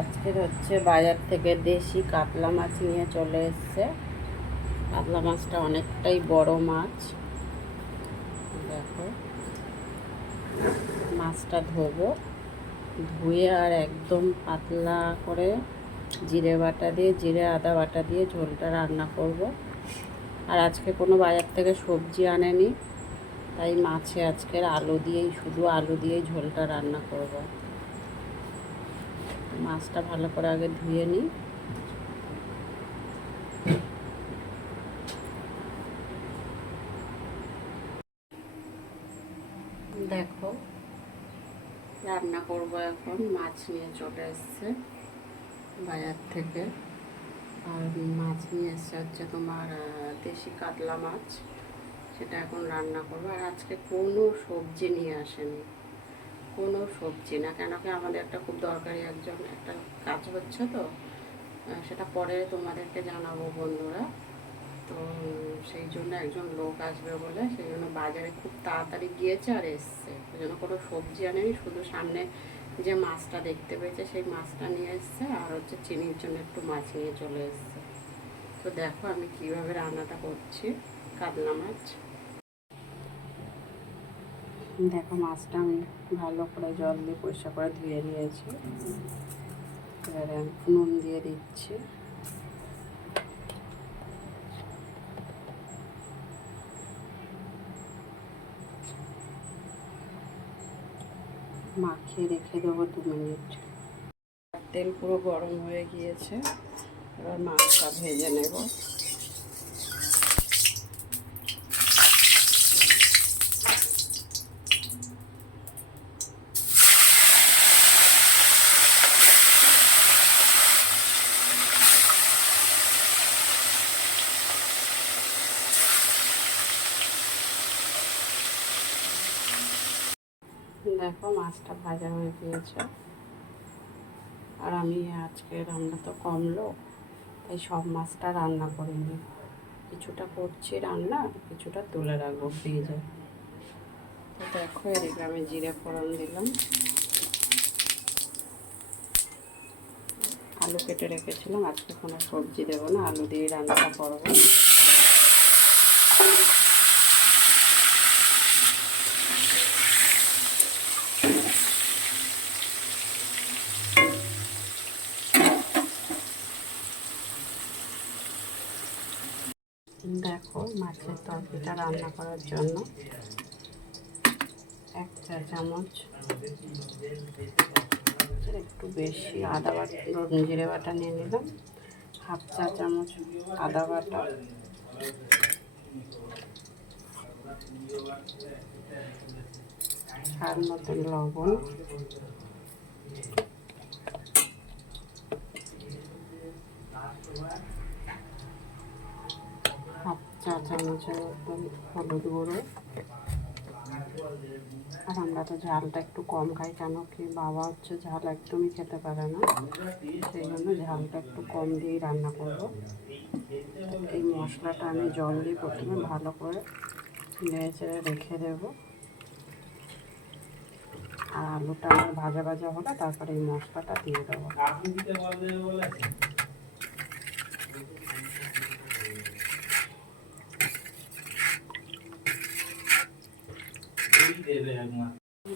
আজকের হচ্ছে বাজার থেকে দেশি কাতলা মাছ নিয়ে চলে এসছে। কাতলা মাছটা অনেকটাই বড় মাছ। দেখো, মাছটা ধোবো, ধুয়ে আর একদম পাতলা করে জিরে বাটা দিয়ে, জিরে আদা বাটা দিয়ে ঝোলটা রান্না করব। আর আজকে কোনো বাজার থেকে সবজি আনেনি, তাই মাছে আজকের আলু দিয়েই, শুধু আলু দিয়েই ঝোলটা রান্না করব। মাছটা ভালো করে আগে ধুয়ে নিই। দেখো, রান্না করব এখন। মাছ নিয়ে চলে এসছে বাজার থেকে। আর মাছ নিয়ে এসছে হচ্ছে তোমার দেশি কাতলা মাছ। সেটা এখন রান্না করবো। আর আজকে কোনো সবজি নিয়ে আসেনি, কোনো সবজি না। কেন কি আমাদের একটা খুব দরকারি একটা কাজ হচ্ছে, তো সেটা পরে তোমাদেরকে জানাবো বন্ধুরা। তো সেই জন্য একজন লোক আসবে বলে, সেই জন্য বাজারে খুব তাড়াতাড়ি গিয়েছে আর এসছে। সেই জন্য কোনো সবজি আনেনি, শুধু সামনে যে মাছটা দেখতে পেয়েছে সেই মাছটা নিয়ে এসছে। আর হচ্ছে চিনির জন্য একটু মাছ নিয়ে চলে এসছে। তো দেখো আমি কিভাবে রান্নাটা করছি কাতলা মাছ। দেখো, মাছটা আমি ভালো করে জল দিয়ে পরিষ্কার করে ধুয়ে নিয়েছি। এবারে নুন দিয়ে দিচ্ছি। মাখিয়ে রেখে দেবো 2 মিনিট। তেল পুরো গরম হয়ে গিয়েছে, এবার মাছটা ভেজে নেব। দেখো, মাছটা ভাজা হয়ে গিয়েছে। আর আমি আজকে রান্না তো কম লোক, তাই সব মাছটা রান্না করিনি। কিছুটা করছি রান্না, কিছুটা তুলে রাখবো ফ্রিজে। তো দেখো, এদিকে আমি জিরে ফোড়ন দিলাম। আলু কেটে রেখেছিলাম, আজকে কোনো সবজি দেবো না, আলু দিয়ে রান্নাটা করবো। দেখো, মাছের তরকারিটা রান্না করার জন্য 1 চা চামচ, একটু বেশি আদা বাটা, জিরে বাটা নিয়ে নিলাম। 1/2 চা চামচ আদা বাটা, স্বাদ মতন লবণ, 1/2 চা চামচের মতন হলুদ গুঁড়ো। আর আমরা তো ঝালটা একটু কম খাই, কেন কি বাবা হচ্ছে ঝাল একদমই খেতে পারে না, সেই জন্য ঝালটা একটু কম দিয়েই রান্না করব। এই মশলাটা আমি জল দিয়ে প্রথমে ভালো করে নেড়ে চেড়ে রেখে দেব। আর আলুটা আমার ভাজা ভাজা হলে তারপরে এই মশলাটা দিয়ে দেবো।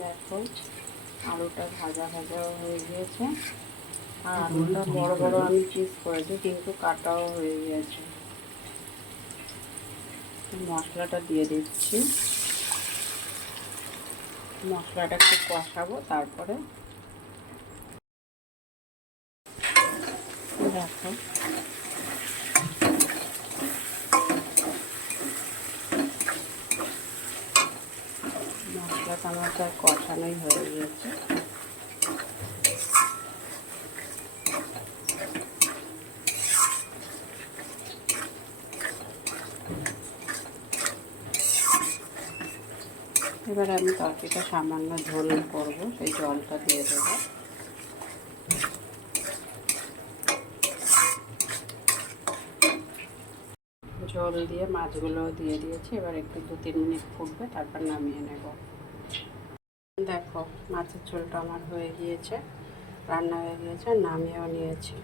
দেখো, আলুটা ভাজা ভাজা হয়ে গিয়েছে। আর আলুটা বড় বড় আমি পিস করেছি, কিন্তু কাটাও হয়ে গিয়েছে। মশলাটা দিয়ে দিচ্ছি। মশলাটা একটু কষাবো, তারপরে দেখো মশলাটা আমার প্রায় কষানোই হয়ে গিয়েছে। এবার আমি তরকারিটা সামান্য ঝোল করবো, সেই জলটা দিয়ে দেবো। ঝোল দিয়ে মাছগুলো দিয়ে দিয়েছি। এবার একটু 2-3 মিনিট ফুটবে, তারপর নামিয়ে নেব। দেখো, মাছের ঝোলটা আমার হয়ে গিয়েছে। রান্না হয়ে গিয়েছে, নামিয়েও নিয়েছি।